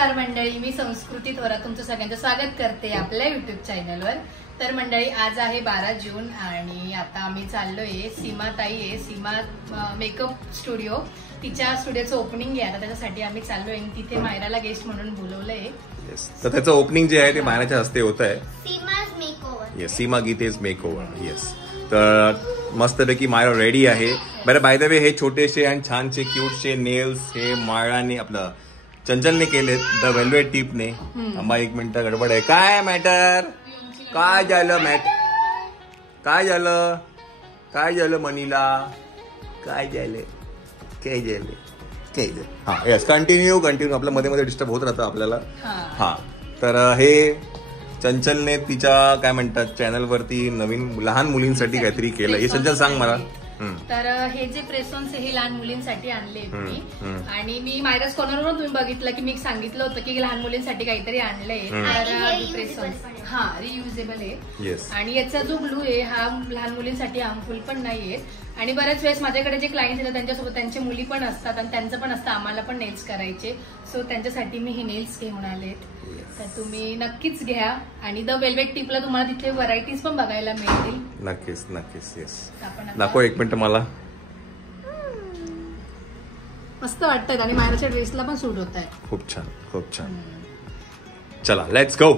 नमस्कार मंडळी, मी संस्कृती थोरात तुमचं सगळ्यांचं स्वागत करते आपल्या युट्यूब चॅनलवर। तर मंडळी आज आहे 12 जून आणि आता आम्ही चाललोय, सीमा ताई आहे, सीमा मेकअप स्टुडिओ, तिच्या स्टुडिओचं ओपनिंग आहे आता, त्याच्यासाठी आम्ही चाललोय। तिथे मायराला गेस्ट म्हणून बोलवलंय। तर त्याचं ओपनिंग जे आहे ते मायराच्या हस्ते होत आहे। सीमाज मेकओव्हर, येस, सीमा गीतेज मेकओव्हर, येस। तर मस्तपैकी मायरा रेडी आहे। बरं, बाय द वे हे छोटेसे आणि छानसे क्यूटसे नेल्स हे मायराने आपलं चंचलने केलेत द वेल्वेट टिपने। अम्मा एक मिनिट, गडबड आहे, काय मॅटर, काय झालं काय झालं, काय झालं मनीला, काय झालं, काय झालं, काय झालं। हा येस, कंटिन्यू आपल्या मध्ये मध्ये डिस्टर्ब होत राहतं आपल्याला। हा तर हे चंचलने तिच्या काय म्हणतात चॅनल वरती नवीन लहान मुलींसाठी काहीतरी केलं। हे चंचल सांग मला। तर हे जे प्रेसॉन्स हे लहान मुलींसाठी आणले मी, आणि मी मायराज कॉर्नरवरून तुम्ही बघितलं की मी सांगितलं होतं की लहान मुलींसाठी काहीतरी आणलंय। तर प्रेसॉन्स हा रियुजेबल आहे आणि याचा जो ग्लू आहे हा लहान मुलींसाठी हार्मफुल पण नाहीये। आणि बऱ्याच वेळेस माझ्याकडे जे क्लायंट्स येतात त्यांच्यासोबत त्यांची मुली पण असतात आणि त्यांचं पण असतं आम्हाला पण नेल्स करायचे, सो त्यांच्यासाठी मी हे नेल्स घेऊन आलेत। तर तुम्ही नक्कीच घ्या आणि द वेल्वेट टिपला तुम्हाला तिथे व्हरायटीज पण बघायला मिळतील। नक्कीच नक्कीच, येस। नको एक मिनिट, मला मस्त वाटतात आणि मायराच्या ड्रेसला पण सूट होत आहे। खूप छान, खूप छान। चला लेट्स गो।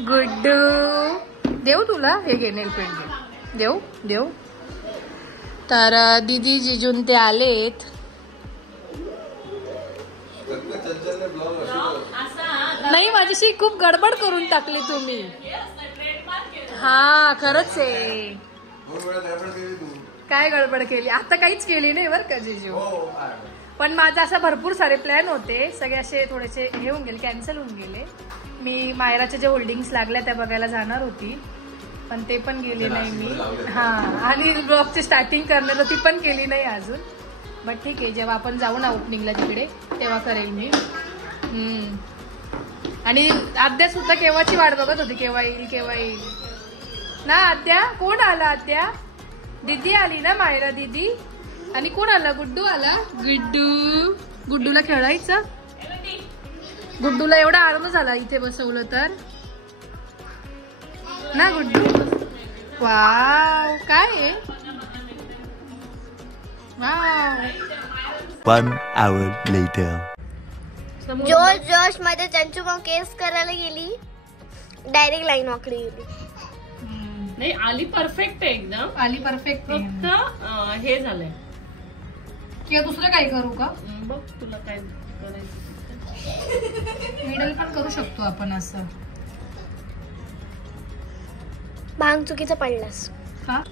गुड्डू देऊ तुला हे घे, नेल पेंट घे, देऊ देऊ। तर दीदी जिजून ते आलेत। नाही, माझ्याशी खूप गडबड करून टाकली तुम्ही। हा खरंच आहे, काय गडबड केली, आता काहीच केली नाही बरं का जिजू। पण माझं असं भरपूर सारे प्लॅन होते, सगळे असे थोडेसे हे होऊन गेले, कॅन्सल होऊन गेले। मी मायराच्या जे होल्डिंग्स लागल्या त्या बघायला जाणार होती पण ते पण गेली नाही मी। हा, आणि ब्लॉगची स्टार्टिंग करणार होती पण केली नाही अजून। बट ठीक आहे, जेव्हा आपण जाऊ ना ओपनिंगला तिकडे तेव्हा करेल मी। आणि आद्या सुद्धा केव्हाची वाट बघत होती, केव्हा येईल ना। आद्या कोण आला, आद्या दीदी आली ना, मायरा दीदी। आणि कोण आला, गुड्डू आला। गुड्डूला खेळायचं, गुड्डूला एवढा आराम झाला इथे बसवलं तर ना गुड्डू। वाव, काय आहे, वाव। 1 hour later. जोश मध्ये चंचू मग केस करायला गेली, डायरेक्ट लाईन वाकडी गेली। नाही, आली परफेक्ट आहे, एकदम आली परफेक्ट। फक्त हे झालंय किंवा दुसरं काय करू का, बघ तुला काय करायचं। मिडल पण करू शकतो आपण असं। भांग चुकीचा पडलास का,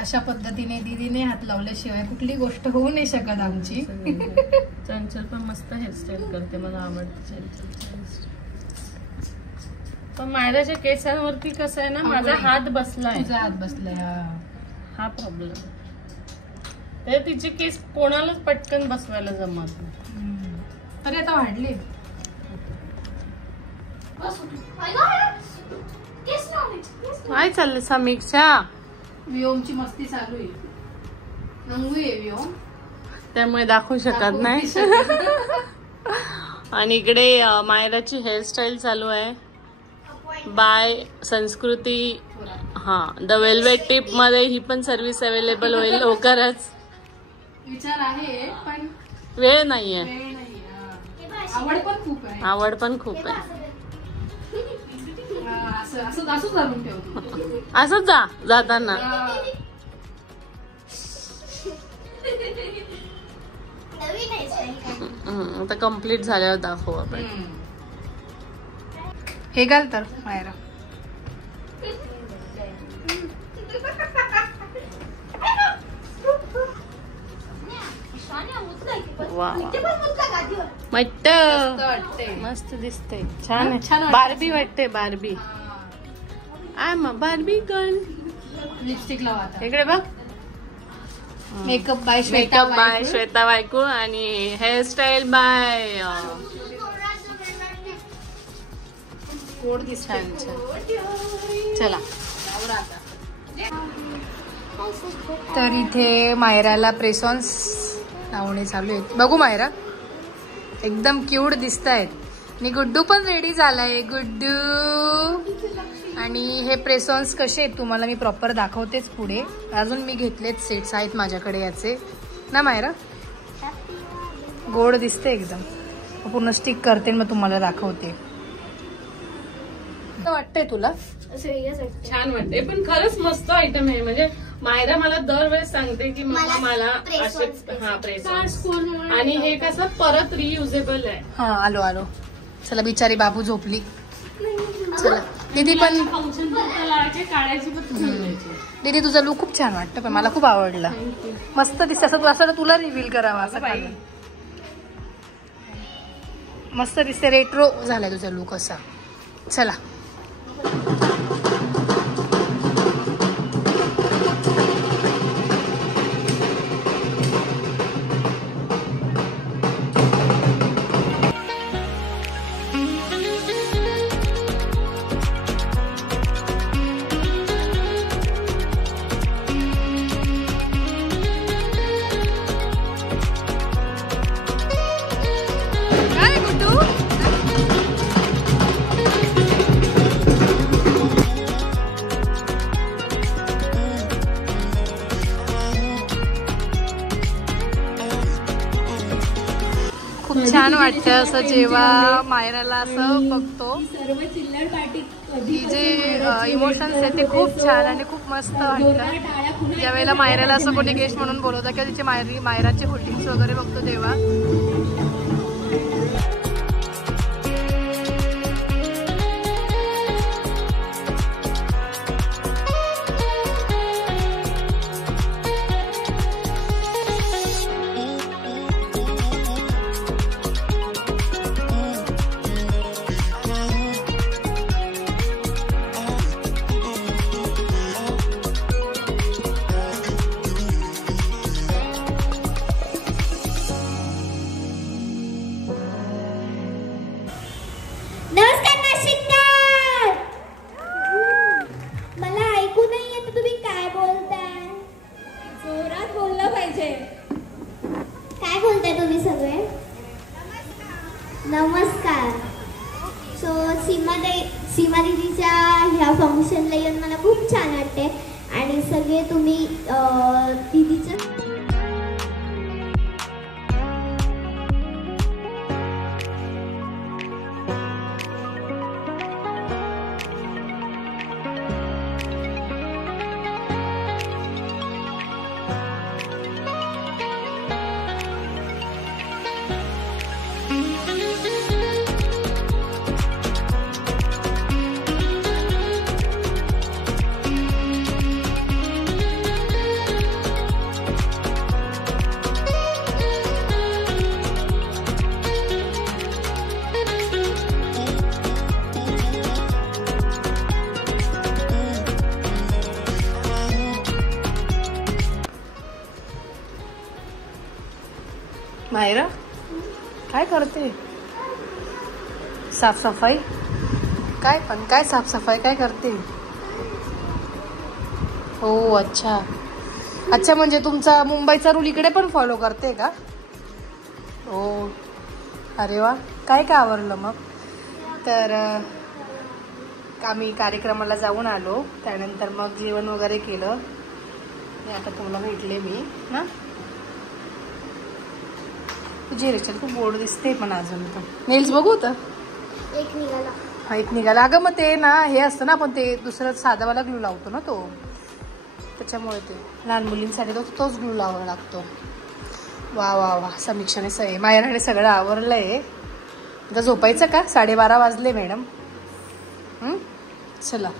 अशा पद्धतीने दीदीने हात लावल्याशिवाय कुठली गोष्ट होऊ नाही शकत आमची। चंचल पण मस्त हेअरस्टाईल करते, मला आवडते चंचल। पण मायराच्या केसांवरती कसं आहे ना, माझा हात बसलाय, तुझा हात बसलाय, हा प्रॉब्लेम। तर तिचे केस कोणालाच पटकन बसवायला जमत नाही। अरे आता वाढली, काय चाललंय समीक्षा, व्योमची मस्ती चालू आहे, नंगू आहे व्योम, त्यामुळे दाखवू शकत नाही। आणि इकडे मायराची हेअरस्टाईल चालू आहे बाय संस्कृती। हा, द वेल्वेट टिप मध्ये ही पण सर्व्हिस अवेलेबल होईल लवकरच। विचार आहे पण वेळ नाहीये, आवड पण खूप आहे, आवड पण खूप आहे। असंच जा जाताना। आता कम्प्लीट झाल्यावर दाखवू आपण। हे घाल तर मायरा, मस्त दिसते, छान छान। बार्बी वाटते, Barbie, I am a Barbie girl. Lipstick लावा, इकडे बघ। मेकअप बाय श्वेता वायकू आणि हेअरस्टाईल बाय कोड दिसत। छान छान, चला। तर इथे मायराला प्रेसॉन्स लावणे चालू आहेत, बघू मायरा। एकदम क्यूट दिसतायत. आणि गुड्डू पण रेडी झालाय. गुड्डू. आणि हे प्रेसॉन्स कसे आहेत तुम्हाला मी प्रॉपर दाखवतेच पुढे. अजून मी घेतलेत सेट्स आहेत माझ्याकडे याचे ना मायरा. गोड दिसते एकदम. पूर्ण स्टिक करते मग तुम्हाला दाखवते. वाटतंय तुला छान वाटते पण खरंच मस्त आयटम आहे. म्हणजे मायरा मला दरवेळेस सांगते की मला असेच प्रेस आणि हे कसं परत रियुजेबल आहे. हा आलो आलो. चला बिचारी बाबू झोपली. चला दीदी पण काढायची पण दीदी तुझा लुक खूप छान वाटतं पण मला खूप आवडला. मस्त दिसत असं तुला रिव्हील करावा असं पाहिजे. मस्त दिसते. रेट्रो झालाय तुझा लुक असा. चला छान वाटतं असं जेव्हा मायराला असं बघतो. ही जे इमोशन्स आहेत ते खूप छान आणि खूप मस्त वाटतं. ज्यावेळेला मायराला असं कोणी गेस्ट म्हणून बोलवतं किंवा तिचे मायराचे फोटोज वगैरे बघतो तेव्हा. नमस्कार नाशिककर. मला ऐकू नाही येत तुम्ही काय बोलताय. जोरात बोललं पाहिजे. काय बोलताय तुम्ही सगळे. नमस्कार. सो सीमा दीदीच्या ह्या फंक्शनला येऊन मला खूप छान वाटते आणि सगळे तुम्ही दीदीचं मायरा काय करते. साफसफाई काय साफसफाई काय करते. हो अच्छा अच्छा. म्हणजे तुमचा मुंबईचा रूल इकडे पण फॉलो करते का. हो अरे वा. काय आवरलं मग. तर आम्ही कार्यक्रमाला जाऊन आलो. त्यानंतर मग जेवण वगैरे केलं. आता तुला भेटले मी ना. तुझी रेचल खूप गोड दिसते पण अजून तर. नेल्स बघू तर. एक निघाला. हा एक निघाला. अगं मग ते ना हे असतं ना आपण ते दुसरं साधावाला ग्लू लावतो ना तो. त्याच्यामुळे ते लहान मुलींसाठी तोच ग्लू लावावा लागतो. वा वा वा. समीक्षाने सही मायराने सगळं आवरलंय. आता झोपायचं का. 12:30 वाजले मॅडम. चला